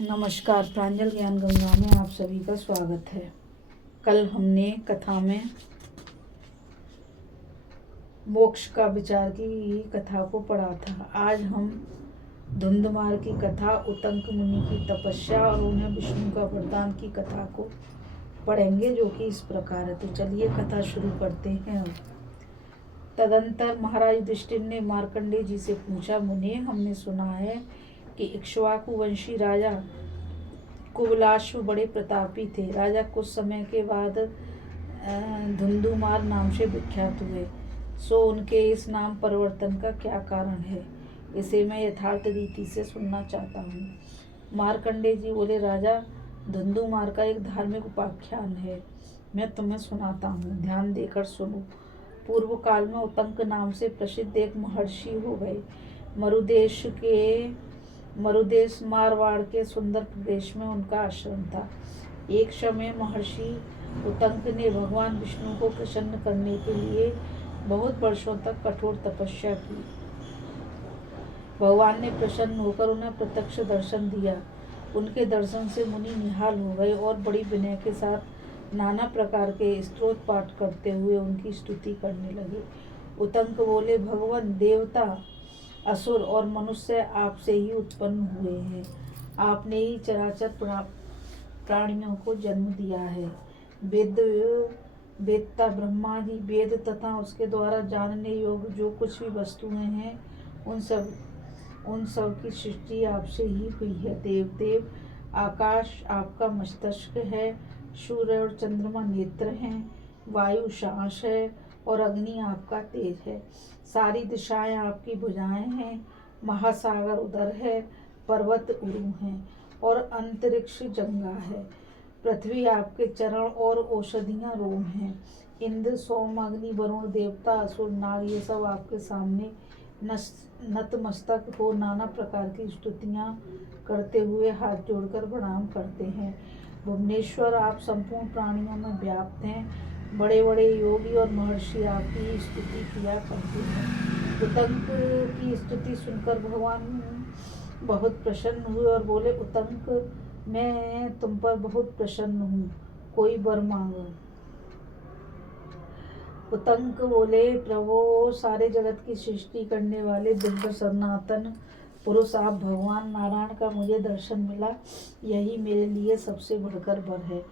नमस्कार, प्रांजल ज्ञान गंगा में आप सभी का स्वागत है। कल हमने कथा में मोक्ष का विचार की कथा को पढ़ा था। आज हम धुंधमार की कथा, उतंक मुनि की तपस्या और उन्हें विष्णु का वरदान की कथा को पढ़ेंगे, जो कि इस प्रकार है। तो चलिए कथा शुरू करते हैं। तदंतर महाराज युधिष्ठिर ने मार्कंडेय जी से पूछा, मुने, हमने सुना है कि इक्ष्वाकु वंशी राजा कुबलाश्व बड़े प्रतापी थे। राजा कुछ समय के बाद धुंधुमार नाम से विख्यात हुए। सो उनके इस नाम परिवर्तन का क्या कारण है, इसे मैं यथार्थ रीति से सुनना चाहता हूँ। मार्कंडेय जी बोले, राजा धुंधुमार का एक धार्मिक उपाख्यान है, मैं तुम्हें सुनाता हूँ, ध्यान देकर सुनो। पूर्व काल में उतंक नाम से प्रसिद्ध एक महर्षि हो गए। मरुदेश मारवाड़ के सुंदर प्रदेश में उनका आश्रम था। एक समय महर्षि उतंक ने भगवान विष्णु को प्रसन्न करने के लिए बहुत वर्षों तक कठोर तपस्या की। भगवान ने प्रसन्न होकर उन्हें प्रत्यक्ष दर्शन दिया। उनके दर्शन से मुनि निहाल हो गए और बड़ी विनय के साथ नाना प्रकार के स्तोत्र पाठ करते हुए उनकी स्तुति करने लगे। उतंक बोले, भगवान, देवता, असुर और मनुष्य आपसे ही उत्पन्न हुए हैं। आपने ही चराचर प्राणियों को जन्म दिया है। वेदता ब्रह्मा जी वेद तथा उसके द्वारा जानने योग्य जो कुछ भी वस्तुएं हैं, उन सब की सृष्टि आपसे ही हुई है। देव, आकाश आपका मस्तिष्क है, सूर्य और चंद्रमा नेत्र हैं, वायु सांस है और अग्नि आपका तेज है। सारी दिशाएं आपकी भुजाएं हैं, महासागर उदर है, पर्वत उरु हैं और अंतरिक्ष जंगा है। पृथ्वी आपके चरण और औषधियां रोम हैं। इंद्र, सोम, अग्नि, वरुण, देवता, असुर, नाग, ये सब आपके सामने नतमस्तक हो नाना प्रकार की स्तुतियां करते हुए हाथ जोड़कर प्रणाम करते हैं। भुवनेश्वर, आप संपूर्ण प्राणियों में व्याप्त हैं। बड़े बड़े योगी और महर्षि आपकी स्तुति किया करते हैं। उतंक की स्तुति सुनकर भगवान बहुत प्रसन्न हुए और बोले, उतंक, मैं तुम पर बहुत प्रसन्न हूँ, कोई वर मांगो। उतंक बोले, प्रभु, सारे जगत की सृष्टि करने वाले दिव्य सनातन पुरुष आप भगवान नारायण का मुझे दर्शन मिला, यही मेरे लिए सबसे बढ़कर वर है।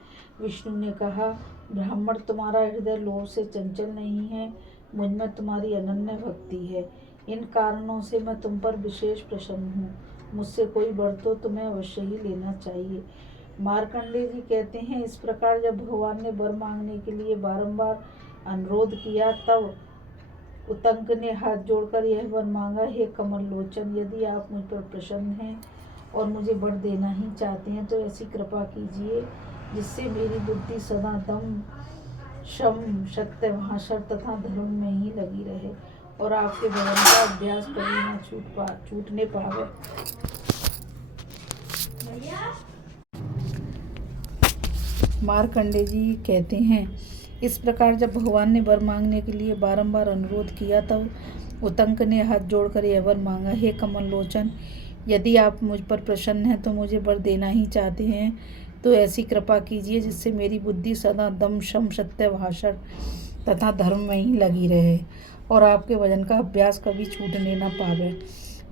विष्णु ने कहा, ब्राह्मण, तुम्हारा हृदय लोभ से चंचल नहीं है, मुझ में तुम्हारी अनन्य भक्ति है। इन कारणों से मैं तुम पर विशेष प्रसन्न हूँ। मुझसे कोई वर तो तुम्हें अवश्य ही लेना चाहिए। मार्कंडेय जी कहते हैं, इस प्रकार जब भगवान ने वर मांगने के लिए बारंबार अनुरोध किया, तब उतंक ने हाथ जोड़कर यह वर मांगा, हे कमल लोचन, यदि आप मुझ पर प्रसन्न हैं और मुझे वर देना ही चाहते हैं तो ऐसी कृपा कीजिए जिससे मेरी बुद्धि सदा दम, शम, सत्य, भाषण तथा धर्म में ही लगी रहे और आपके भवन का अभ्यास कभी न छूटने पावे। मार्कंडेय जी कहते हैं, इस प्रकार जब भगवान ने वर मांगने के लिए बारंबार अनुरोध किया, तब उतंक ने हाथ जोड़कर यह वर मांगा, हे कमल लोचन, यदि आप मुझ पर प्रसन्न हैं तो मुझे वर देना ही चाहते हैं तो ऐसी कृपा कीजिए जिससे मेरी बुद्धि सदा दम, शम, सत्य, भाषण तथा धर्म में ही लगी रहे और आपके भजन का अभ्यास कभी छूटने न पावे।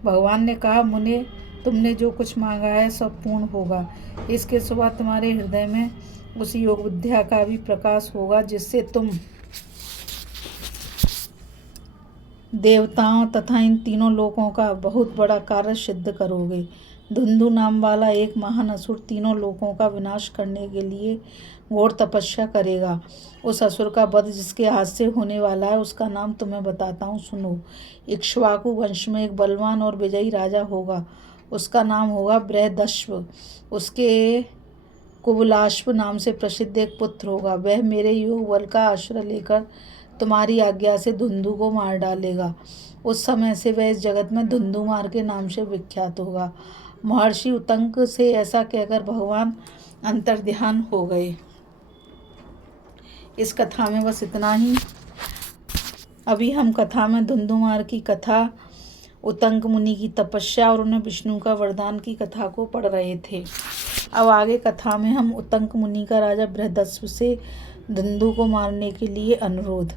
भगवान ने कहा, मुने, तुमने जो कुछ मांगा है सब पूर्ण होगा। इसके सिवा तुम्हारे हृदय में उस योग विद्या का भी प्रकाश होगा जिससे तुम देवताओं तथा इन तीनों लोकों का बहुत बड़ा कार्य सिद्ध करोगे। धुंधु नाम वाला एक महान असुर तीनों लोकों का विनाश करने के लिए घोर तपस्या करेगा। उस असुर का वध जिसके हाथ से होने वाला है, उसका नाम तुम्हें बताता हूँ, सुनो। इक्ष्वाकु वंश में एक बलवान और विजयी राजा होगा, उसका नाम होगा बृहदश्व। उसके कुबलाश्व नाम से प्रसिद्ध एक पुत्र होगा। वह मेरे योग बल का आश्रय लेकर तुम्हारी आज्ञा से धुंधु को मार डालेगा। उस समय से वह इस जगत में धुंधुमार के नाम से विख्यात होगा। महर्षि उतंक से ऐसा कहकर भगवान अंतर्ध्यान हो गए। इस कथा में बस इतना ही। अभी हम कथा में धुंधुमार की कथा उत्तंक मुनि की तपस्या और उन्हें विष्णु का वरदान की कथा को पढ़ रहे थे। अब आगे कथा में हम उत्तंक मुनि का राजा बृहदस्व से धंधु को मारने के लिए अनुरोध।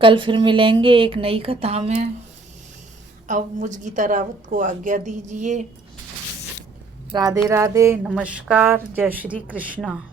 कल फिर मिलेंगे एक नई कथा में। अब मुझ गीता रावत को आज्ञा दीजिए। राधे राधे, नमस्कार, जय श्री कृष्णा।